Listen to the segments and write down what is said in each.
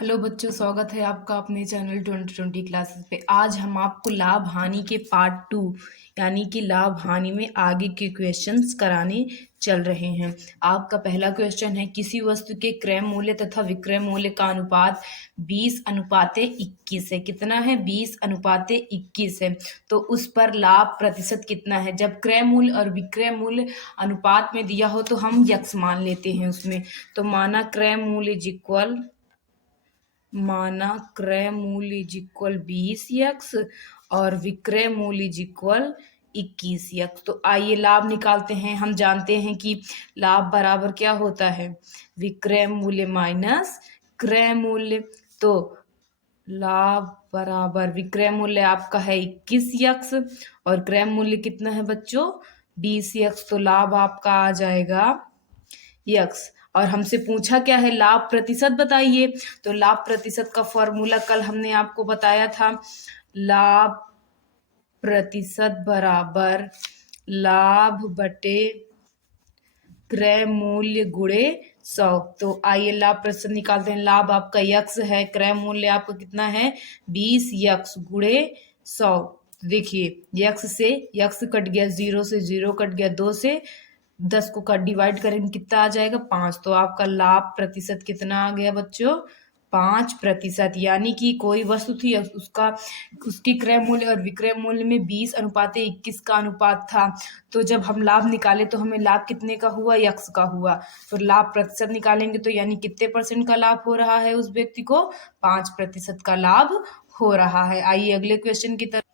Hello बच्चों, स्वागत है आपका अपने चैनल 2020 क्लासेस पे। आज हम आपको लाभ हानि के पार्ट 2 यानी कि लाभ हानि में आगे के क्वेश्चंस कराने चल रहे हैं। आपका पहला क्वेश्चन है, किसी वस्तु के क्रय मूल्य तथा विक्रय मूल्य का अनुपात 20:21 है। कितना है? 20:21 है। तो उस पर लाभ प्रतिशत कितना है? जब क्रय मूल्य और विक्रय मूल्य अनुपात में दिया हो तो हम यक्स मान लेते हैं उसमें। तो माना क्रय मूल्य इज इक्वल 20 और विक्रय मूल्य इज इक्वल 21। तो आइए लाभ निकालते हैं। हम जानते हैं कि लाभ बराबर क्या होता है? विक्रय मूल्य माइनस क्रय मूल्य। तो लाभ बराबर विक्रय मूल्य आपका है 21 और क्रय मूल्य कितना है बच्चों? 20। तो लाभ आपका आ जाएगा यक्स। और हमसे पूछा क्या है? लाभ प्रतिशत बताइए। तो लाभ प्रतिशत का फॉर्मूला कल हमने आपको बताया था। लाभ प्रतिशत बराबर लाभ बटे क्रय मूल्य गुणे 100। तो आइए लाभ प्रतिशत निकालते हैं। लाभ आपका यक्स है, क्रय मूल्य आपका कितना है? 20 गुणे 100। देखिए यक्स से यक्स कट गया, 0 से 0 कट गया, 2 से 10 को डिवाइड करेंगे कितना आ जाएगा? 5। तो आपका लाभ प्रतिशत कितना आ गया बच्चों? 5%। यानी कि कोई वस्तु थी, उसकी क्रय मूल्य और विक्रय मूल्य में 20:21 का अनुपात था। तो जब हम लाभ निकाले तो हमें लाभ कितने का हुआ? यक्स का हुआ। तो लाभ प्रतिशत निकालेंगे तो यानी कितने परसेंट का लाभ हो रहा है उस व्यक्ति को? 5% का लाभ हो रहा है। आइए अगले क्वेश्चन की तरफ।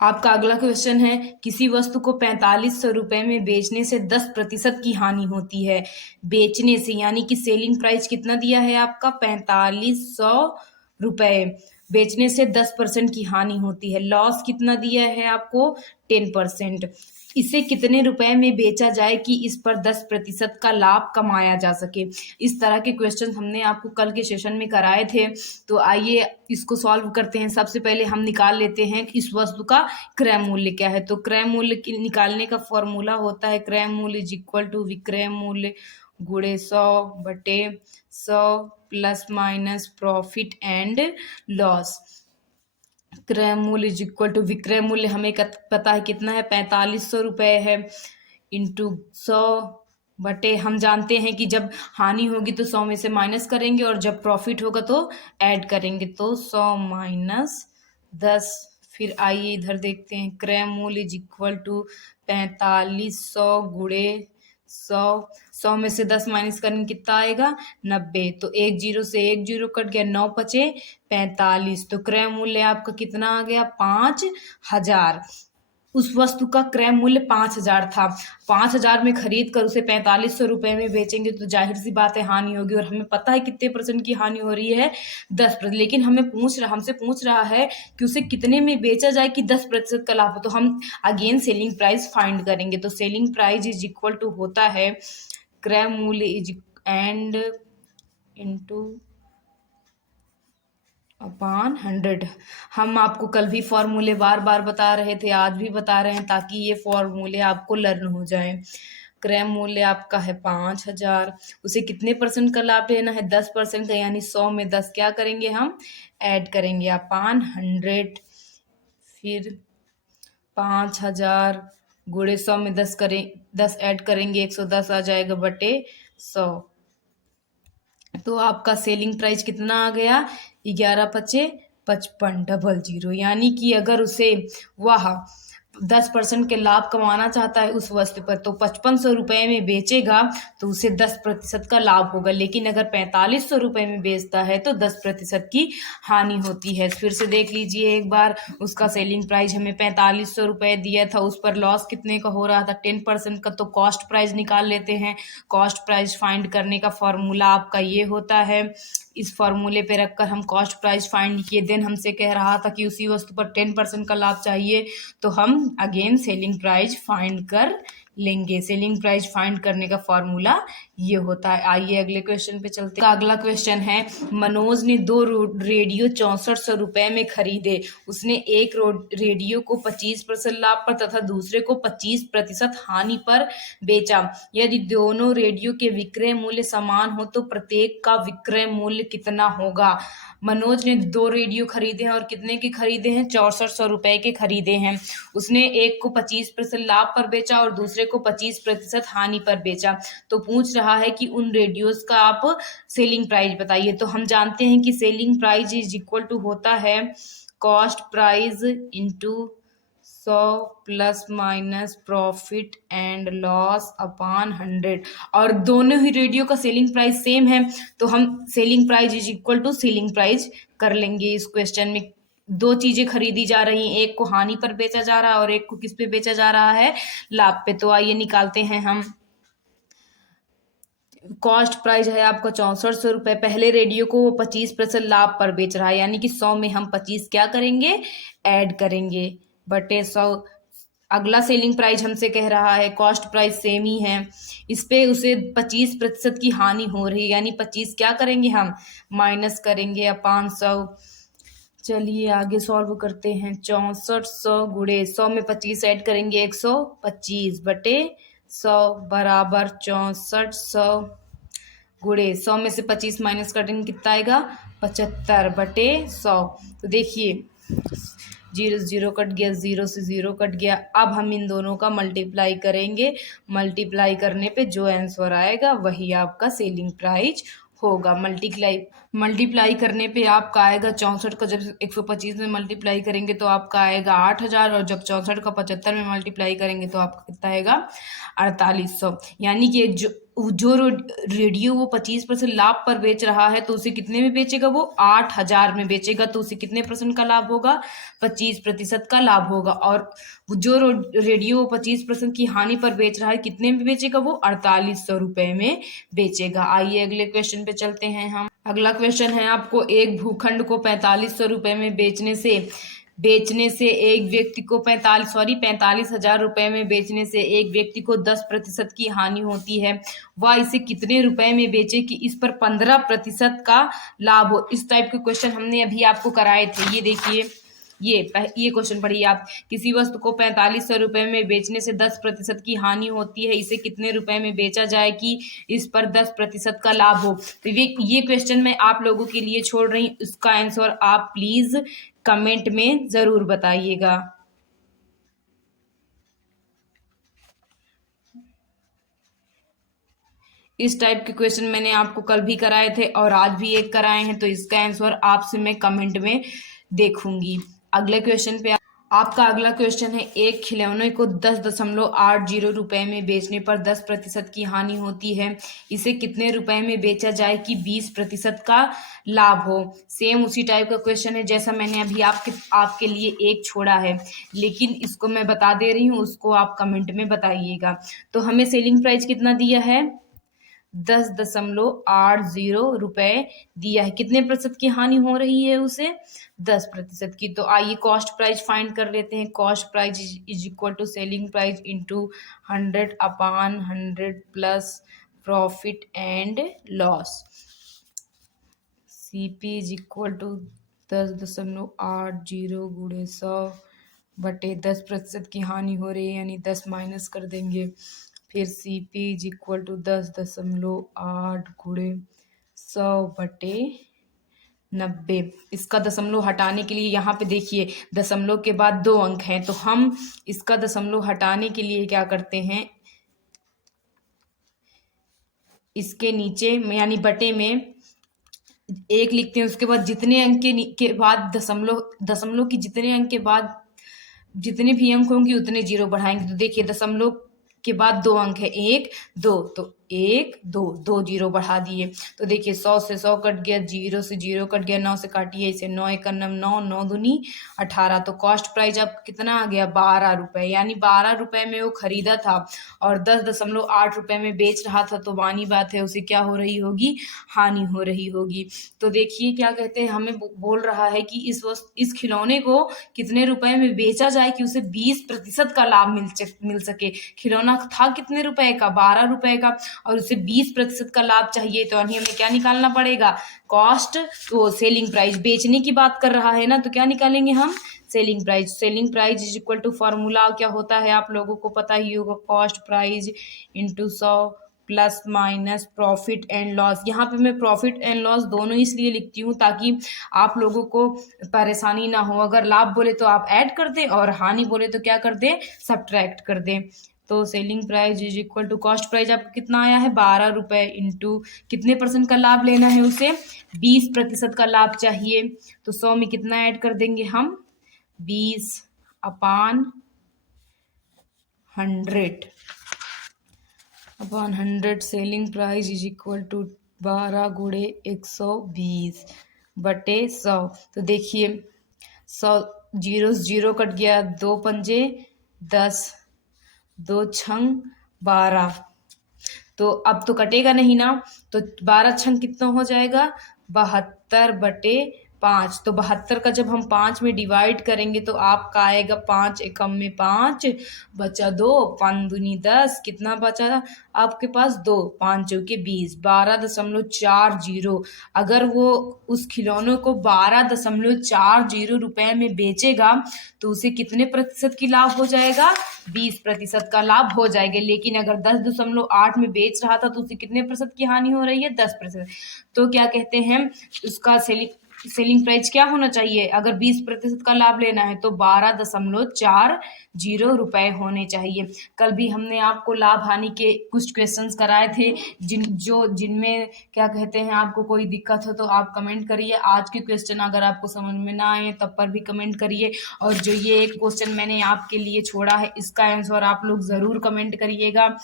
आपका अगला क्वेश्चन है, किसी वस्तु को 4500 रुपए में बेचने से 10% की हानि होती है। बेचने से यानी कि सेलिंग प्राइस कितना दिया है आपका? 4500 रुपए। बेचने से 10% की हानि होती है। लॉस कितना दिया है आपको? 10%। इसे कितने रुपए में बेचा जाए कि इस पर 10% का लाभ कमाया जा सके? इस तरह के क्वेश्चन हमने आपको कल के सेशन में कराए थे। तो आइए इसको सॉल्व करते हैं। सबसे पहले हम निकाल लेते हैं इस वस्तु का क्रय मूल्य क्या है। तो क्रय मूल्य निकालने का फॉर्मूला होता है, क्रय मूल्य इज इक्वल टू विक्रय मूल्य गुणे 100 बटे 100 plus minus profit and loss. क्रय मूल्य इज इक्वल टू विक्रय मूल्य हमें पता है कितना है? 4500 रुपए है, इंटू 100 बटे हम जानते हैं कि जब हानि होगी तो 100 में से माइनस करेंगे और जब प्रॉफिट होगा तो ऐड करेंगे। तो 100 माइनस 10। फिर आइए इधर देखते हैं, क्रय मूल्य इज इक्वल टू 4500 गुणे 100 में से 10 माइनस करेंगे कितना आएगा? 90। तो एक जीरो से एक जीरो कट गया, 9 बचे 45। तो क्रय मूल्य आपका कितना आ गया? 5000। उस वस्तु का क्रय मूल्य 5000 था। 5000 में खरीद कर उसे 4500 रुपए में बेचेंगे तो जाहिर सी बात है हानि होगी। और हमें पता है कितने परसेंट की हानि हो रही है? 10%। लेकिन हमसे पूछ रहा है कि उसे कितने में बेचा जाए कि 10% का लाभ हो। तो हम अगेन सेलिंग प्राइस फाइंड करेंगे। तो selling price is equal to होता है क्रय मूल्य इज एंड इंटू अपॉन 100। हम आपको कल भी फॉर्मूले बार बार बता रहे थे, आज भी बता रहे हैं ताकि ये फॉर्मूले आपको लर्न हो जाए। क्रय मूल्य आपका है 5000, उसे कितने परसेंट का लाभ लेना है? 10% का, यानी 100 में 10 क्या करेंगे? हम ऐड करेंगे अपॉन 100। फिर 5000 गुणे 100 में 10 करें, 10 ऐड करेंगे 110 आ जाएगा बटे 100। तो आपका सेलिंग प्राइस कितना आ गया? 11/55 यानी कि अगर उसे वह 10% के लाभ कमाना चाहता है उस वस्तु पर तो 5500 रुपए में बेचेगा तो उसे 10% का लाभ होगा। लेकिन अगर 4500 रुपए में बेचता है तो 10% की हानि होती है। फिर से देख लीजिए एक बार, उसका सेलिंग प्राइस हमें 4500 रुपए दिया था, उस पर लॉस कितने का हो रहा था? 10% का। तो कॉस्ट प्राइस निकाल लेते हैं। कॉस्ट प्राइस फाइंड करने का फॉर्मूला आपका ये होता है। इस फॉर्मूले पे रखकर हम कॉस्ट प्राइस फाइंड किए। देन हमसे कह रहा था कि उसी वस्तु पर 10% का लाभ चाहिए तो हम अगेन सेलिंग प्राइस फाइंड कर लेंगे। सेलिंग प्राइस फाइंड करने का फॉर्मूला ये होता है। आइए अगले क्वेश्चन पे चलते हैं। अगला क्वेश्चन है, मनोज ने 2 रेडियो 6400 रुपए में खरीदे। उसने एक रेडियो को 25% लाभ पर तथा दूसरे को 25% हानि पर बेचा। यदि दोनों रेडियो के विक्रय मूल्य समान हो तो प्रत्येक का विक्रय मूल्य कितना होगा। मनोज ने 2 रेडियो खरीदे हैं और कितने के खरीदे हैं, 6400 रुपए के खरीदे हैं। उसने एक को 25% लाभ पर बेचा और दूसरे को 25% हानि पर बेचा। तो पूछ रहा है कि उन रेडियोस का आप सेलिंग प्राइस बताइए। तो हम जानते हैं कि selling price is equal to होता है cost price into 100 plus minus profit and loss upon 100, और दोनों ही रेडियो का सेलिंग प्राइस सेम है, तो हम selling price is equal to selling price कर लेंगे। इस क्वेश्चन में 2 चीजें खरीदी जा रही हैं, एक को हानि पर बेचा जा रहा है और एक को किस पे बेचा जा रहा है, लाभ पे। तो आइए निकालते हैं हम। कॉस्ट प्राइस है आपका 6400 रुपए। पहले रेडियो को वो 25% लाभ पर बेच रहा है, यानी कि 100 में हम 25 क्या करेंगे, ऐड करेंगे, बटे 100। अगला सेलिंग प्राइस हमसे कह रहा है, कॉस्ट प्राइस सेम ही है, इस पे उसे 25% की हानि हो रही है, यानी 25 क्या करेंगे हम, माइनस करेंगे अपान 100। चलिए आगे सॉल्व करते हैं। 6400 गुणे 100 में 25 ऐड करेंगे, 125 बटे 100 बराबर 6400 गुणे 100 में से 25 माइनस करेंगे, कितना आएगा, 75 बटे 100। तो देखिए 0 0 कट गया, 0 से 0 कट गया। अब हम इन दोनों का मल्टीप्लाई करेंगे, मल्टीप्लाई करने पे जो आंसर आएगा वही आपका सेलिंग प्राइस होगा। मल्टीप्लाई करने पे आपका आएगा 64 का जब 125 में मल्टीप्लाई करेंगे तो आपका आएगा 8000, और जब 64 का 75 में मल्टीप्लाई करेंगे तो आपका कितना आएगा, 4800। यानी कि जो रेडियो वो 25% लाभ पर बेच रहा है तो उसे कितने में बेचेगा, वो 8000 में बेचेगा, तो उसे कितने % का लाभ होगा, 25% का लाभ होगा। और जो रेडियो 25% की हानि पर बेच रहा है, कितने में बेचेगा, वो 4800 रुपए में बेचेगा। आइए अगले क्वेश्चन पे चलते हैं हम। अगला क्वेश्चन है आपको, एक भूखंड को 4500 रुपए में बेचने से एक व्यक्ति को 45,000 रुपए में बेचने से एक व्यक्ति को 10% की हानि होती है। वह इसे कितने रुपए में बेचे कि इस पर 15% का लाभ हो। इस टाइप के क्वेश्चन हमने अभी आपको कराए थे। ये देखिए, ये क्वेश्चन पढ़िए आप। किसी वस्तु को 4500 रुपए में बेचने से 10% की हानि होती है, इसे कितने रुपए में बेचा जाए कि इस पर 10% का लाभ हो। तो ये क्वेश्चन मैं आप लोगों के लिए छोड़ रही हूँ, इसका आंसर आप प्लीज कमेंट में जरूर बताइएगा। इस टाइप के क्वेश्चन मैंने आपको कल भी कराए थे और आज भी एक कराए हैं, तो इसका आंसर आपसे मैं कमेंट में देखूंगी। अगले क्वेश्चन पे आपका अगला क्वेश्चन है, एक खिलौने को 10.80 रुपए में बेचने पर 10% की हानि होती है, इसे कितने रुपए में बेचा जाए कि 20% का लाभ हो। सेम उसी टाइप का क्वेश्चन है जैसा मैंने अभी आपके लिए एक छोड़ा है, लेकिन इसको मैं बता दे रही हूँ, उसको आप कमेंट में बताइएगा। तो हमें सेलिंग प्राइस कितना दिया है, 10.80 रुपए दिया है। कितने प्रतिशत की हानि हो रही है उसे, 10% की। तो आइए कॉस्ट प्राइस फाइंड कर लेते हैं। Cost price is equal to selling price into 100 upon 100 plus profit and loss. CP is equal to 10.80 गुणे 100 बटे 10% की हानि हो रही है, यानी 10 माइनस कर देंगे। फिर CP इज इक्वल टू 10.8 गुणे 100 बटे 90। इसका दशमलव हटाने के लिए यहाँ पे देखिए दशमलव के बाद 2 अंक हैं, तो हम इसका दशमलव हटाने के लिए क्या करते हैं, इसके नीचे यानी बटे में 1 लिखते हैं, उसके बाद जितने अंक के बाद दशमलव की जितने अंक के बाद जितने भी अंक होंगे उतने 0 बढ़ाएंगे। तो देखिए दशमलव के बाद 2 अंक है, 1 2, तो 1 2 2 0 बढ़ा दिए। तो देखिए 100 से 100 कट गया, 0 से 0 कट गया, 9 से काटिए इसे, 9 1 9 9 दूनी 18। तो कॉस्ट प्राइस अब कितना आ गया, 12 रुपए, यानी 12 रुपए में वो खरीदा था और 10.8 रुपए में बेच रहा था, तो मानी बात है उसे क्या हो रही होगी, हानि हो रही होगी। तो देखिए क्या कहते हैं, हमें बोल रहा है कि इस खिलौने को कितने रुपए में बेचा जाए कि उसे 20% का लाभ मिल सके। खिलौना था कितने रुपए का, 12 रुपए का, और उसे 20% का लाभ चाहिए, तो हमें क्या निकालना पड़ेगा, कॉस्ट, तो सेलिंग प्राइस, बेचने की बात कर रहा है ना, तो क्या निकालेंगे हम, selling price. Selling price is equal to, formula क्या होता है आप लोगों को पता ही होगा, cost price into 100 plus minus profit and loss. यहाँ पे मैं प्रॉफिट एंड लॉस दोनों इसलिए लिखती हूँ ताकि आप लोगों को परेशानी ना हो, अगर लाभ बोले तो आप ऐड कर दें और हानि बोले तो क्या कर दें, सब्ट्रैक्ट कर दें। तो selling price is equal to cost price आपको कितना आया है, 12 रुपये, इंटू कितने परसेंट का लाभ लेना है उसे, 20% का लाभ चाहिए, तो 100 में कितना ऐड कर देंगे हम, 20/100 selling price is equal to 12 गुणे 120 बटे 100। तो देखिए 100, जीरो जीरो कट गया, 2 पंजे 10, 2 छंग 12, तो अब तो कटेगा नहीं ना, तो 12 छंग कितना हो जाएगा, 72/5। तो 72 का जब हम 5 में डिवाइड करेंगे तो आपका आएगा 5 एकम में 5, बचा 2, 5 दूनी 10, कितना बचा आपके पास, 2, 5 चौके 20, 12.40। अगर वो उस खिलौने को 12.40 रुपए में बेचेगा तो उसे कितने प्रतिशत की लाभ हो जाएगा, 20% का लाभ हो जाएगा। लेकिन अगर 10.8 में बेच रहा था तो उसे कितने प्रतिशत की हानि हो रही है, 10%। तो क्या कहते हैं, उसका सेलिंग प्राइस क्या होना चाहिए, अगर 20% का लाभ लेना है तो 12.40 रुपए होने चाहिए। कल भी हमने आपको लाभ हानि के कुछ क्वेश्चंस कराए थे, जिनमें क्या कहते हैं आपको कोई दिक्कत हो तो आप कमेंट करिए। आज के क्वेश्चन अगर आपको समझ में ना आए तब पर भी कमेंट करिए, और जो ये एक क्वेश्चन मैंने आपके लिए छोड़ा है इसका आंसर आप लोग ज़रूर कमेंट करिएगा।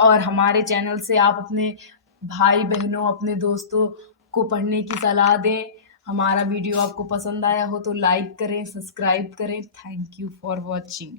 और हमारे चैनल से आप अपने भाई बहनों, अपने दोस्तों को पढ़ने की सलाह दें। हमारा वीडियो आपको पसंद आया हो तो लाइक करें, सब्सक्राइब करें। Thank you for watching.